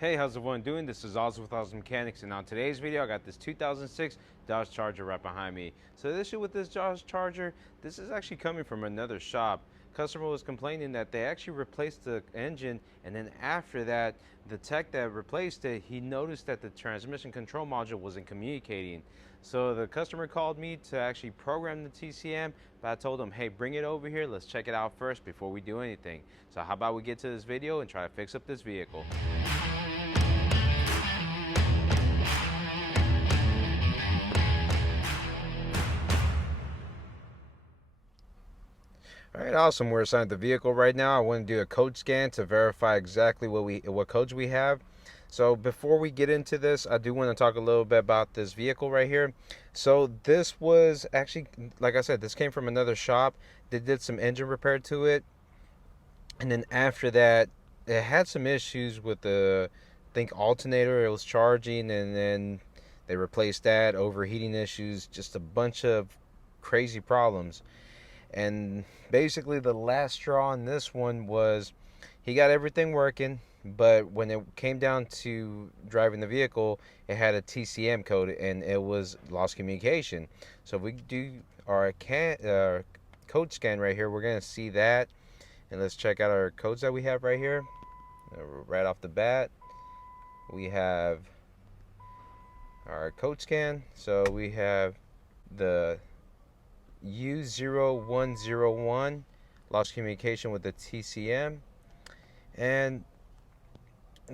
Hey, how's everyone doing? This is Oz with Oz Mechanics, and on today's video, I got this 2006 Dodge Charger right behind me. So the issue with this Dodge Charger, this is actually coming from another shop. Customer was complaining that they actually replaced the engine, and then after that, the tech that replaced it, he noticed that the transmission control module wasn't communicating. So the customer called me to actually program the TCM, but I told him, hey, bring it over here, let's check it out first before we do anything. So how about we get to this video and try to fix up this vehicle. All right, awesome. We're assigned the vehicle right now. I want to do a code scan to verify exactly what codes we have. So before we get into this, I do want to talk a little bit about this vehicle right here. So this was actually, like I said, this came from another shop. They did some engine repair to it, and then after that, it had some issues with the, I think, alternator. It was charging, and then they replaced that. Overheating issues, just a bunch of crazy problems. And basically the last straw on this one was he got everything working, but when it came down to driving the vehicle, it had a TCM code and it was lost communication. So if we do our code scan right here, we're going to see that. And let's check out our codes that we have right here. Right off the bat, we have our code scan. So we have the U0101, lost communication with the TCM. And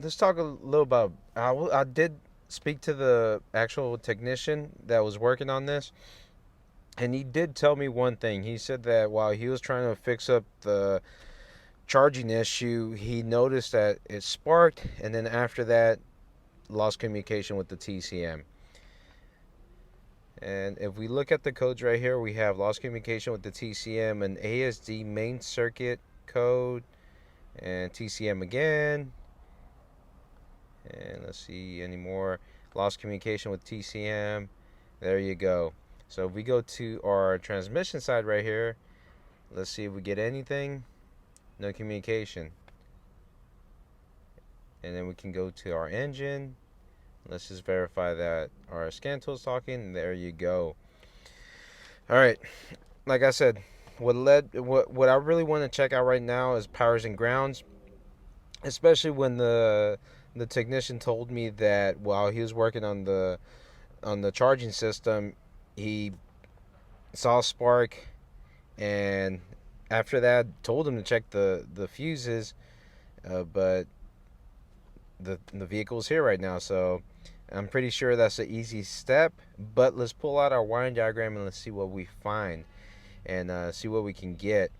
let's talk a little about, I did speak to the actual technician that was working on this, and he did tell me one thing. He said that while he was trying to fix up the charging issue, he noticed that it sparked, and then after that lost communication with the TCM. And if we look at the codes right here, we have lost communication with the TCM, an ASD main circuit code, and TCM again. And let's see any more. Lost communication with TCM. There you go. So if we go to our transmission side right here, let's see if we get anything. No communication. And then we can go to our engine. Let's just verify that our scan tool is talking. There you go. All right, like I said, what I really want to check out right now is powers and grounds, especially when the technician told me that while he was working on the charging system, he saw a spark, and after that told him to check the fuses, but the vehicle's here right now, so I'm pretty sure that's an easy step. But let's pull out our wiring diagram and let's see what we find, and see what we can get.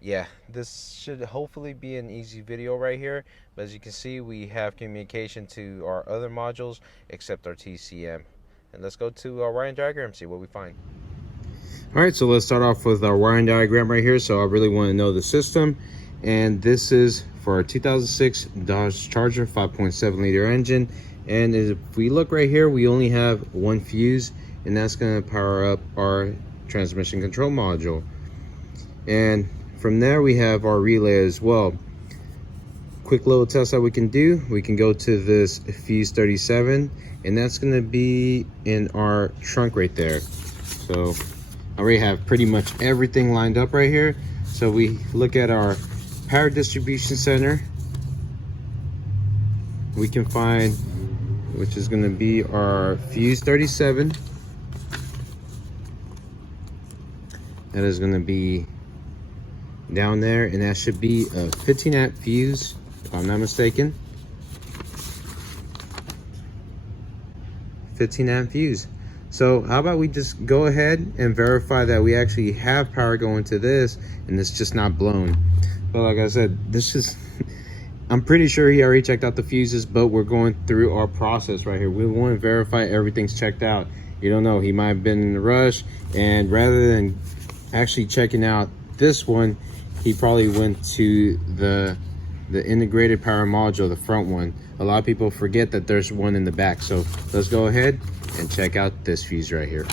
Yeah, this should hopefully be an easy video right here. But as you can see, we have communication to our other modules except our TCM. And let's go to our wiring diagram and see what we find. All right, so let's start off with our wiring diagram right here. So I really want to know the system, and this is for our 2006 Dodge Charger 5.7 liter engine. And if we look right here, we only have one fuse, and that's going to power up our transmission control module. And from there we have our relay as well. Quick little test that we can do, we can go to this fuse 37, and that's going to be in our trunk right there. So I already have pretty much everything lined up right here. So we look at our power distribution center, we can find, which is going to be our fuse 37. That is going to be down there, and that should be a 15 amp fuse if I'm not mistaken. 15 amp fuse. So how about we just go ahead and verify that we actually have power going to this and it's just not blown. But like I said, this is I'm pretty sure he already checked out the fuses, but we're going through our process right here. We want to verify everything's checked out. You don't know, he might have been in a rush, and rather than actually checking out this one, he probably went to the integrated power module, the front one. A lot of people forget that there's one in the back. So let's go ahead and check out this fuse right here.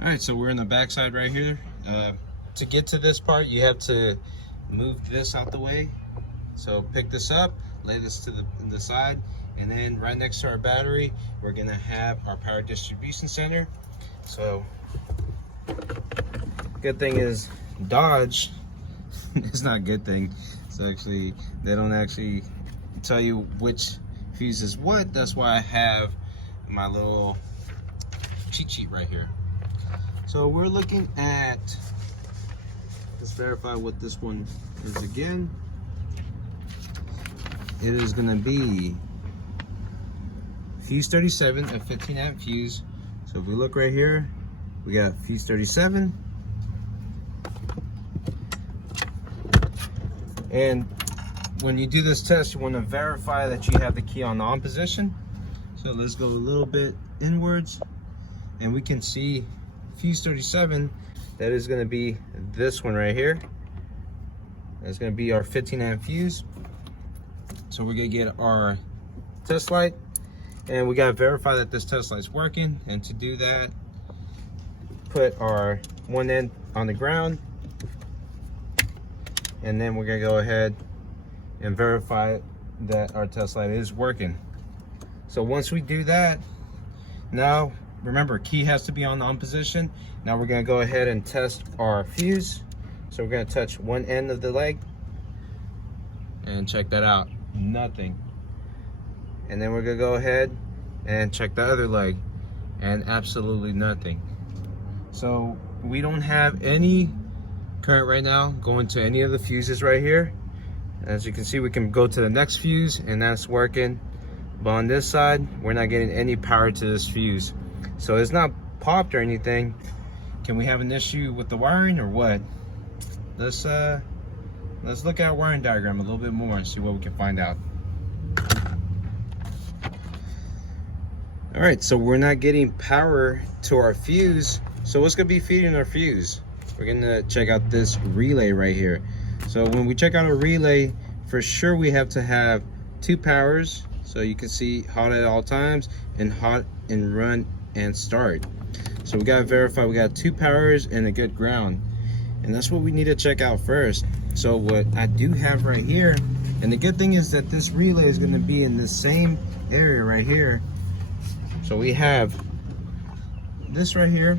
All right, so we're in the back side right here. To get to this part, you have to move this out the way. So pick this up, lay this to the side, and then right next to our battery, we're gonna have our power distribution center. So good thing is Dodge, it's not a good thing. It's actually, they don't actually tell you which fuse is what. That's why I have my little cheat sheet right here. So we're looking at, let's verify what this one is again. It is gonna be fuse 37, a 15 amp fuse. So if we look right here, we got fuse 37. And when you do this test, you want to verify that you have the key on the on position. So let's go a little bit inwards, and we can see fuse 37. That is going to be this one right here. That's going to be our 15 amp fuse. So we're going to get our test light, and we got to verify that this test light's working. And to do that, put our one end on the ground, and then we're gonna go ahead and verify that our test light is working. So once we do that, now remember, key has to be on the on position. Now we're gonna go ahead and test our fuse. So we're gonna touch one end of the leg and check that out, nothing. And then we're gonna go ahead and check the other leg, and absolutely nothing. So we don't have any current right now going to any of the fuses right here. As you can see, we can go to the next fuse and that's working, but on this side we're not getting any power to this fuse. So it's not popped or anything. Can we have an issue with the wiring or what? Let's look at our wiring diagram a little bit more and see what we can find out. All right, so we're not getting power to our fuse. So what's gonna be feeding our fuse? We're gonna check out this relay right here. So when we check out a relay, for sure we have to have two powers. So you can see hot at all times and hot and run and start. So we gotta verify we got two powers and a good ground. And that's what we need to check out first. So what I do have right here, and the good thing is that this relay is gonna be in the same area right here. So we have this right here.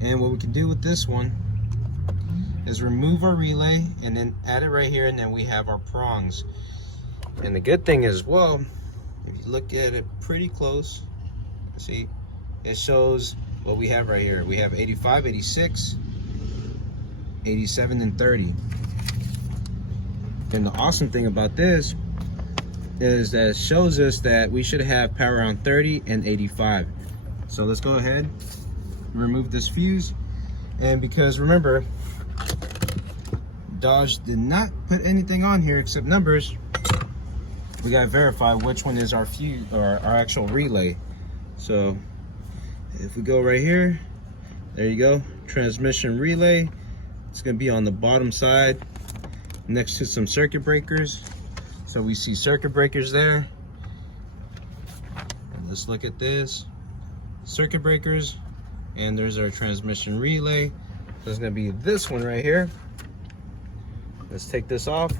And what we can do with this one is remove our relay and then add it right here, and then we have our prongs. And the good thing is, well, if you look at it pretty close, see, it shows what we have right here. We have 85, 86, 87, and 30. And the awesome thing about this is that it shows us that we should have power on 30 and 85. So let's go ahead, remove this fuse. And because remember, Dodge did not put anything on here except numbers, we gotta verify which one is our fuse or our actual relay. So if we go right here, there you go, transmission relay. It's gonna be on the bottom side next to some circuit breakers. So we see circuit breakers there. And let's look at this, circuit breakers, and there's our transmission relay. So it's gonna be this one right here. Let's take this off.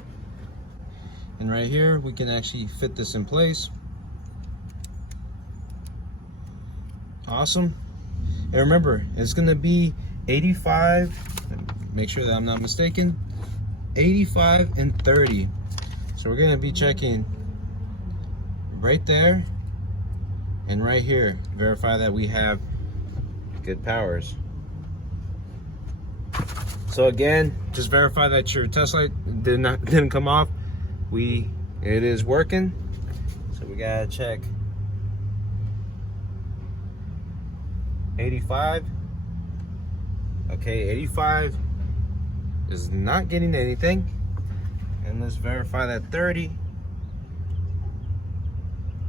And right here, we can actually fit this in place. Awesome. And remember, it's gonna be 85, make sure that I'm not mistaken, 85 and 30. So we're gonna be checking right there and right here, verify that we have good powers. So again, just verify that your test light didn't come off. It is working. So we gotta check 85. Okay, 85 is not getting anything. And let's verify that 30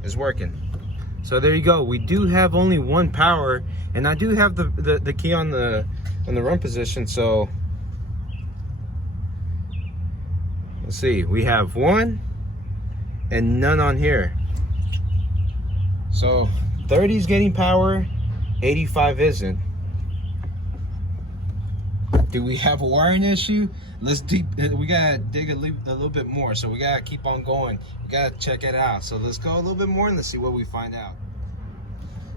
is working. So there you go. We do have only one power, and I do have the key on the run position. So let's see, we have one and none on here. So 30 is getting power, 85 isn't. Do we have a wiring issue? We gotta dig a little bit more, so we gotta keep on going. We gotta check it out. So let's go a little bit more and let's see what we find out.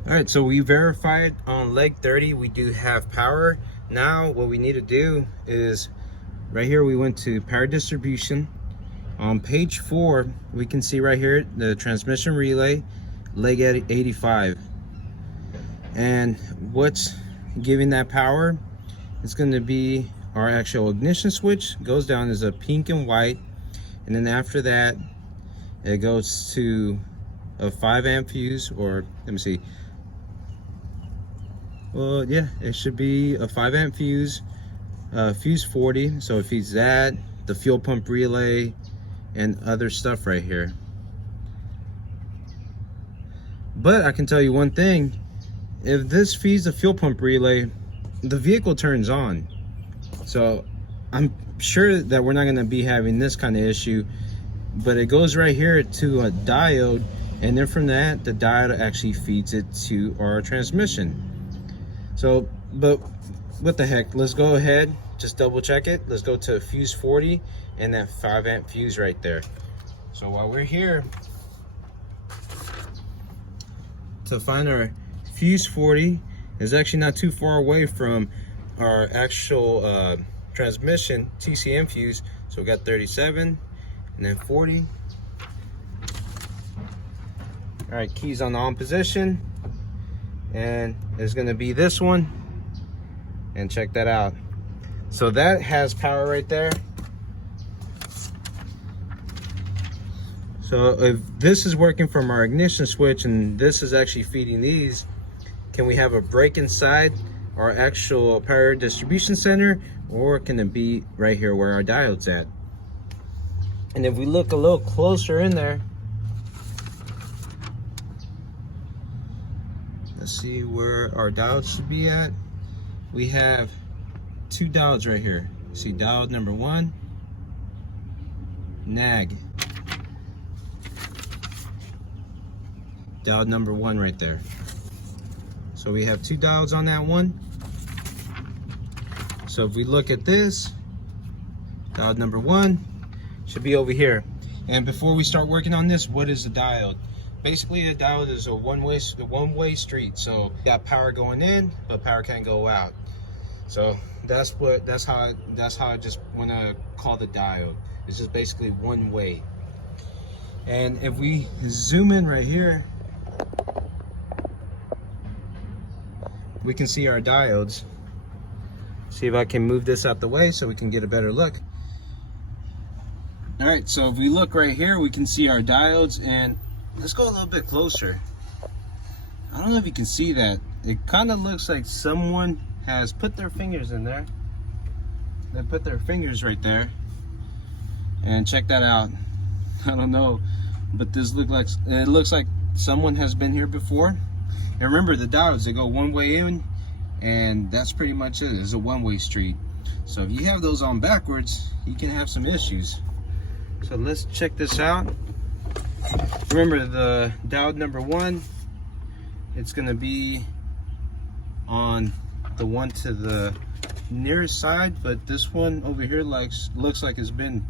All right, so we verified on leg 30 we do have power. Now what we need to do is, right here we went to power distribution. On page 4 we can see right here the transmission relay, leg 85. And what's giving that power? It's going to be our actual ignition switch. Goes down as a pink and white, and then after that it goes to a 5 amp fuse, or let me see, well, yeah, it should be a 5 amp fuse, fuse 40, so it feeds that, the fuel pump relay, and other stuff right here. But I can tell you one thing, if this feeds the fuel pump relay, the vehicle turns on. So I'm sure that we're not going to be having this kind of issue. But it goes right here to a diode, and then from that the diode actually feeds it to our transmission. So, but what the heck, let's go ahead, just double check it. Let's go to fuse 40 and that 5 amp fuse right there. So while we're here, to find our fuse 40 is actually not too far away from our actual transmission TCM fuse. So we got 37 and then 40. All right, keys on the on position, and it's going to be this one, and check that out. So that has power right there. So if this is working from our ignition switch and this is actually feeding these, can we have a break inside our actual power distribution center, or can it be right here where our diode's at? And if we look a little closer in there, let's see where our diodes should be at. We have 2 diodes right here. See diode number 1, nag. Diode number 1 right there. So we have 2 diodes on that one. So if we look at this, diode number 1 should be over here. And before we start working on this, what is a diode? Basically, a diode is a one-way street. So you got power going in, but power can't go out. So that's how I just want to call the diode. It's just basically one way. And if we zoom in right here, we can see our diodes. See if I can move this out the way so we can get a better look. All right, so if we look right here, we can see our diodes, and let's go a little bit closer. I don't know if you can see that. It kind of looks like someone has put their fingers in there. They put their fingers right there. And check that out. I don't know, but it looks like someone has been here before. And remember, the diodes, they go one way in, and that's pretty much it. It's a one-way street. So if you have those on backwards, you can have some issues. So let's check this out. Remember, the diode number 1, it's going to be on the one to the nearest side, but this one over here looks like it's been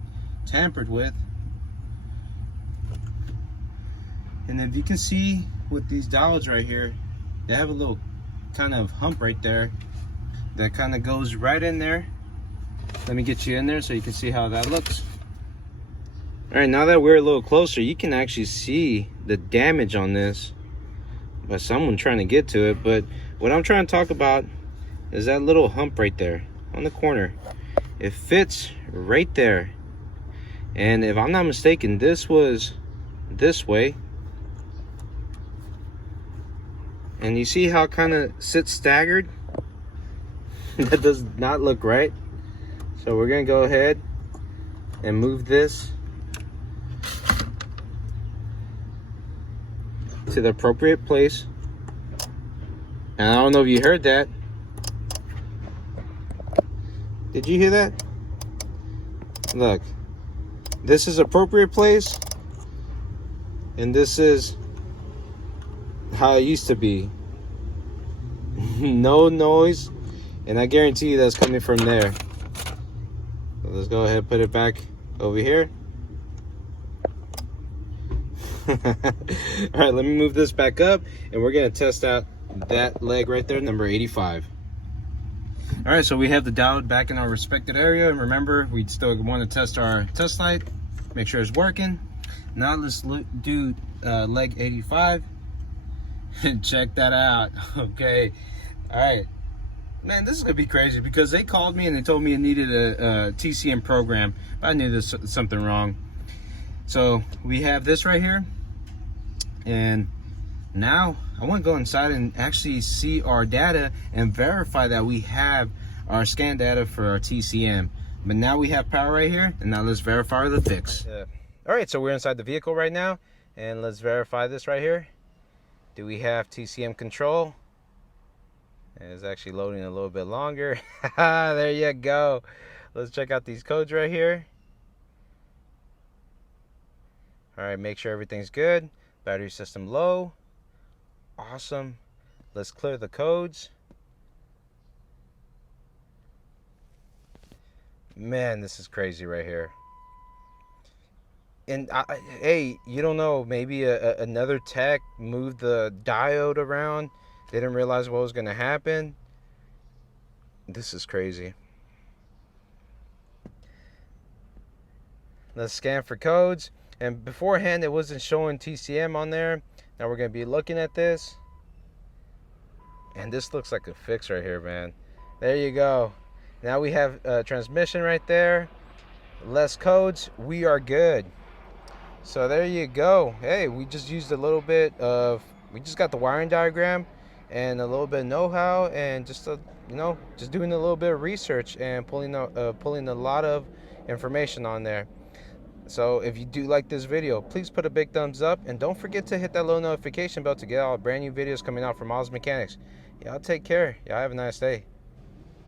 tampered with. And if you can see with these diodes right here, they have a little kind of hump right there that kind of goes right in there. Let me get you in there so you can see how that looks. All right, now that we're a little closer, you can actually see the damage on this by someone trying to get to it. But what I'm trying to talk about is that little hump right there on the corner. It fits right there. And if I'm not mistaken, this was this way. And you see how it kind of sits staggered? That does not look right. So we're gonna go ahead and move this to the appropriate place. And I don't know if you heard that. Did you hear that? Look, this is appropriate place, and this is how it used to be. No noise, And I guarantee you that's coming from there. So let's go ahead and put it back over here. All right, let me move this back up, and we're gonna test out that leg right there, number 85. All right, so we have the diode back in our respected area, and remember, we still want to test our test light, make sure it's working. Now let's do leg 85 and check that out. Okay, all right, man, this is gonna be crazy because they called me and they told me it needed a TCM program, but I knew there's something wrong. So we have this right here, and now I want to go inside and actually see our data and verify that we have our scan data for our TCM. But now we have power right here, and now let's verify the fix. All right, so we're inside the vehicle right now, and let's verify this right here. Do we have TCM control? And it's actually loading a little bit longer. There you go. Let's check out these codes right here. All right, make sure everything's good. Battery system low. Awesome. Let's clear the codes. Man, this is crazy right here. And hey, you don't know, maybe another tech moved the diode around. They didn't realize what was going to happen. This is crazy. Let's scan for codes. And beforehand, it wasn't showing TCM on there. Now we're going to be looking at this. And this looks like a fix right here, man. There you go. Now we have transmission right there. Less codes. We are good. So there you go. Hey, we just used a little bit of, we just got the wiring diagram and a little bit of know-how, and just just doing a little bit of research and pulling a lot of information on there. So if you do like this video, please put a big thumbs up, and don't forget to hit that little notification bell to get all brand new videos coming out from Oz Mechanics. Y'all take care. Y'all have a nice day.